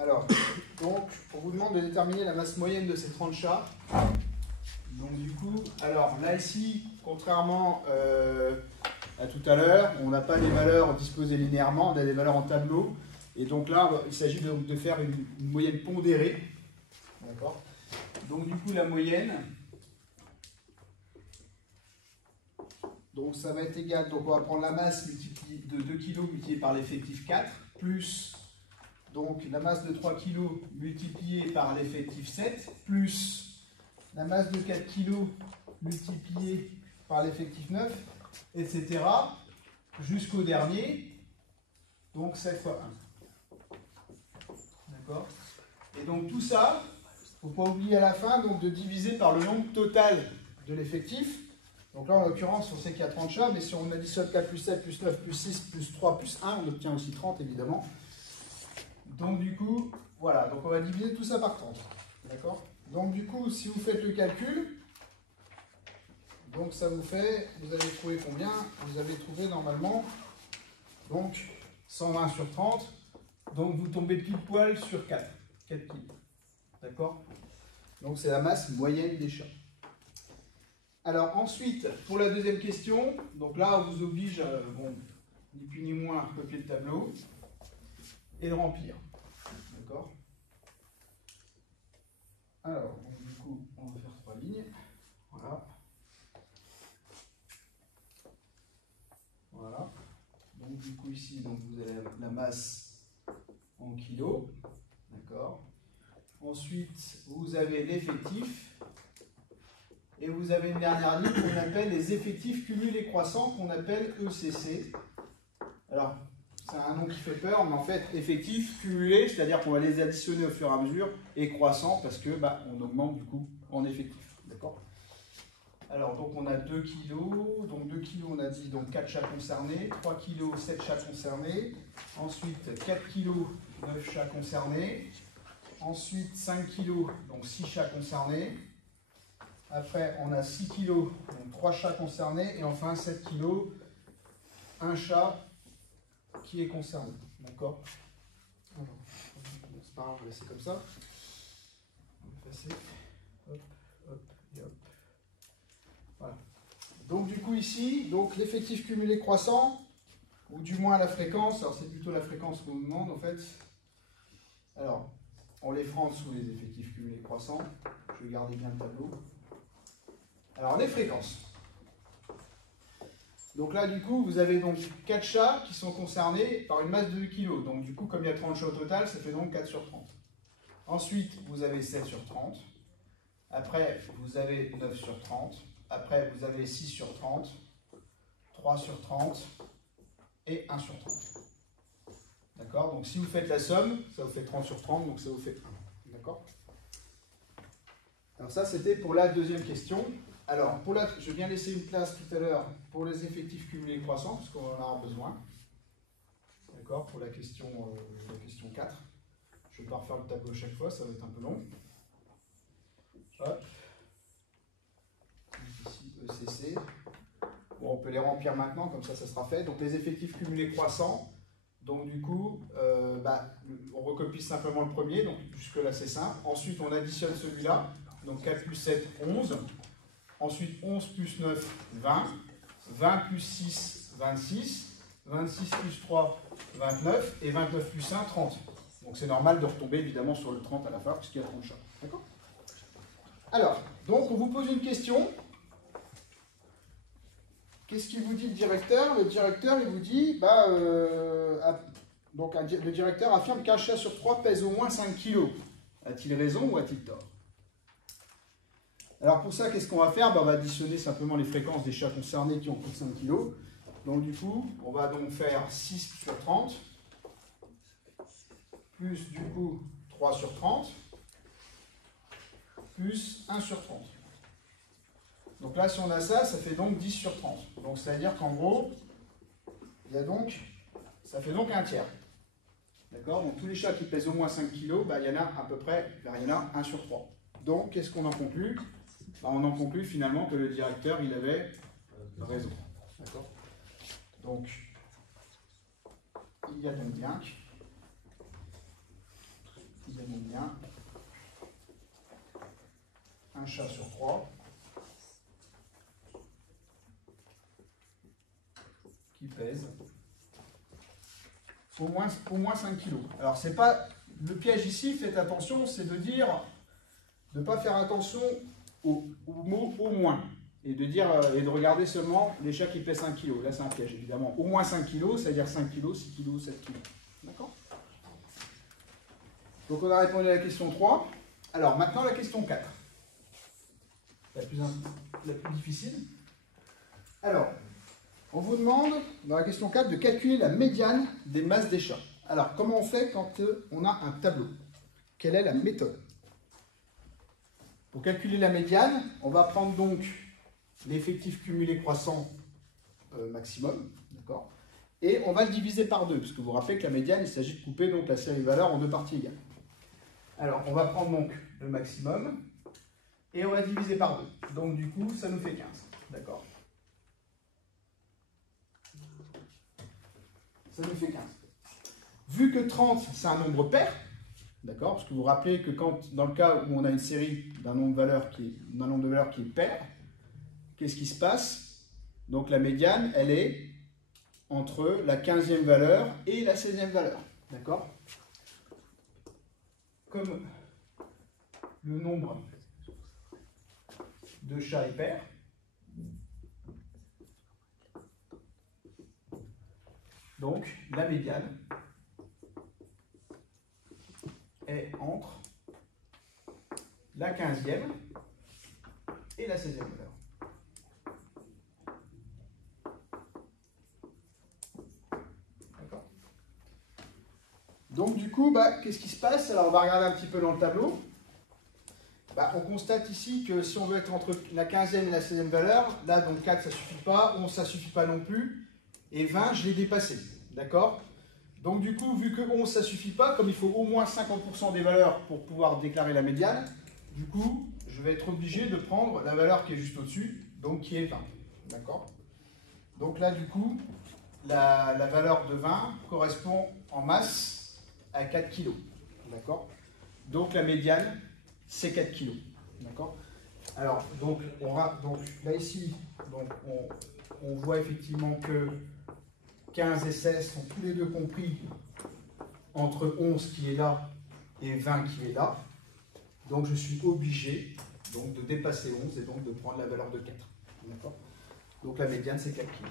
Alors, donc, on vous demande de déterminer la masse moyenne de ces 30 chats. Donc du coup, alors là ici, contrairement à tout à l'heure, on n'a pas des valeurs disposées linéairement, on a des valeurs en tableau. Et donc là, il s'agit de faire une moyenne pondérée. D'accord. Donc du coup, la moyenne, donc ça va être égal, donc on va prendre la masse de 2 kg multipliée par l'effectif 4, plus donc la masse de 3 kg multipliée par l'effectif 7, plus la masse de 4 kg multipliée par l'effectif 9, etc. jusqu'au dernier, donc 7 fois 1. D'accord. Et donc tout ça, il ne faut pas oublier à la fin donc, de diviser par le nombre total de l'effectif. Donc là, en l'occurrence, on sait qu'il y a 30 chats, mais si on additionne 4 plus 7 plus 9 plus 6 plus 3 plus 1, on obtient aussi 30 évidemment. Donc du coup, voilà, donc on va diviser tout ça par 30. D'accord. Donc du coup, si vous faites le calcul, donc ça vous fait, vous avez trouvé combien? Vous avez trouvé normalement, donc 120 sur 30, donc vous tombez pile poil sur 4 kg. D'accord. Donc c'est la masse moyenne des chats. Alors ensuite, pour la deuxième question, donc là on vous oblige, bon, ni plus ni moins, à copier le tableau et le remplir. D'accord. Alors, donc, du coup, on va faire 3 lignes. Voilà. Voilà. Donc du coup ici, donc, vous avez la masse en kilos. D'accord. Ensuite, vous avez l'effectif. Et vous avez une dernière ligne qu'on appelle les effectifs cumulés croissants, qu'on appelle ECC. Alors, c'est un nom qui fait peur, mais en fait, effectifs cumulés, c'est-à-dire qu'on va les additionner au fur et à mesure, et croissants, parce que on augmente du coup en effectif. D'accord. Alors, donc on a 2 kg, donc 2 kg, on a dit donc 4 chats concernés, 3 kg, 7 chats concernés, ensuite 4 kg, 9 chats concernés, ensuite 5 kg, donc 6 chats concernés. Après, on a 6 kg, donc 3 chats concernés. Et enfin, 7 kg, un chat qui est concerné. D'accord. C'est pas grave, on va laisser comme ça. On va effacer. Hop, hop, et hop. Voilà. Donc, du coup, ici, l'effectif cumulé croissant, ou du moins la fréquence, alors c'est plutôt la fréquence qu'on nous demande en fait. Alors, on les fera en dessous les effectifs cumulés croissants. Je vais garder bien le tableau. Alors, les fréquences. Donc là, du coup, vous avez donc 4 chats qui sont concernés par une masse de 2 kg. Donc du coup, comme il y a 30 chats au total, ça fait donc 4 sur 30. Ensuite, vous avez 7 sur 30. Après, vous avez 9 sur 30. Après, vous avez 6 sur 30. 3 sur 30. Et 1 sur 30. D'accord. Donc si vous faites la somme, ça vous fait 30 sur 30, donc ça vous fait 1. D'accord. Alors ça, c'était pour la deuxième question. Alors, je viens laisser une place tout à l'heure pour les effectifs cumulés croissants, parce qu'on en aura besoin. D'accord, pour la question 4. Je ne vais pas refaire le tableau à chaque fois, ça va être un peu long. Hop. Ici, ECC. Bon, on peut les remplir maintenant, comme ça sera fait. Donc, les effectifs cumulés croissants. Donc, du coup, on recopie simplement le premier. Donc, jusque-là, c'est simple. Ensuite, on additionne celui-là. Donc, 4 plus 7, 11. Ensuite, 11 plus 9, 20. 20 plus 6, 26. 26 plus 3, 29. Et 29 plus 1, 30. Donc, c'est normal de retomber évidemment sur le 30 à la fin, puisqu'il y a 30 chats. D'accord ? Alors, donc, on vous pose une question. Qu'est-ce qu'il vous dit le directeur? Le directeur, il vous dit, le directeur affirme qu'un chat sur 3 pèse au moins 5 kg. A-t-il raison ou a-t-il tort? Alors pour ça, qu'est-ce qu'on va faire? On va additionner simplement les fréquences des chats concernés qui ont plus de 5 kg. Donc du coup, on va donc faire 6 sur 30, plus du coup 3 sur 30, plus 1 sur 30. Donc là, si on a ça, ça fait donc 10 sur 30. Donc c'est-à-dire qu'en gros, ça fait donc un tiers. D'accord? Donc tous les chats qui pèsent au moins 5 kg, il y en a à peu près, il y en a 1 sur 3. Donc qu'est-ce qu'on en conclut? On en conclut finalement que le directeur, il avait raison. D'accord? Donc, il y a donc bien Tenez bien. Un chat sur 3 qui pèse au moins 5 kg. Alors, c'est pas le piège ici, faites attention, c'est de dire de ne pas faire attention au mot au moins et de regarder seulement les chats qui pèsent 5 kg. Là, c'est un piège, évidemment. Au moins 5 kg, c'est-à-dire 5 kg, 6 kg, 7 kg. D'accord? Donc, on a répondu à la question 3. Alors, maintenant, la question 4. La plus difficile. Alors, on vous demande, dans la question 4, de calculer la médiane des masses des chats. Alors, comment on fait quand on a un tableau? Quelle est la méthode? Pour calculer la médiane, on va prendre donc l'effectif cumulé croissant maximum, d'accord? Et on va le diviser par 2, parce que vous vous rappelez que la médiane, il s'agit de couper donc la série de valeurs en 2 parties égales. Alors, on va prendre donc le maximum, et on va diviser par 2. Donc, du coup, ça nous fait 15, d'accord? Ça nous fait 15. Vu que 30, c'est un nombre pair, d'accord? Parce que vous vous rappelez que dans le cas où on a une série d'un nombre de valeurs qui est pair, qu'est-ce qui se passe? Donc la médiane, elle est entre la 15e valeur et la 16e valeur, d'accord? Comme le nombre de chats est pair, donc la médiane est entre la 15e et la 16e valeur. D'accord? Donc du coup, qu'est-ce qui se passe? Alors on va regarder un petit peu dans le tableau. On constate ici que si on veut être entre la 15e et la 16e valeur, là donc 4 ça suffit pas, 11 ça suffit pas non plus, et 20 je l'ai dépassé. D'accord? Donc du coup, vu que 11 ça suffit pas, comme il faut au moins 50% des valeurs pour pouvoir déclarer la médiane, du coup, je vais être obligé de prendre la valeur qui est juste au-dessus, donc qui est 20. D'accord? Donc là, du coup, la valeur de 20 correspond en masse à 4 kg. D'accord? Donc la médiane, c'est 4 kg. D'accord? Alors, donc là ici, on voit effectivement que 15 et 16 sont tous les deux compris entre 11 qui est là et 20 qui est là. Donc je suis obligé de dépasser 11 et donc de prendre la valeur de 4. D'accord? Donc la médiane, c'est 4 kg.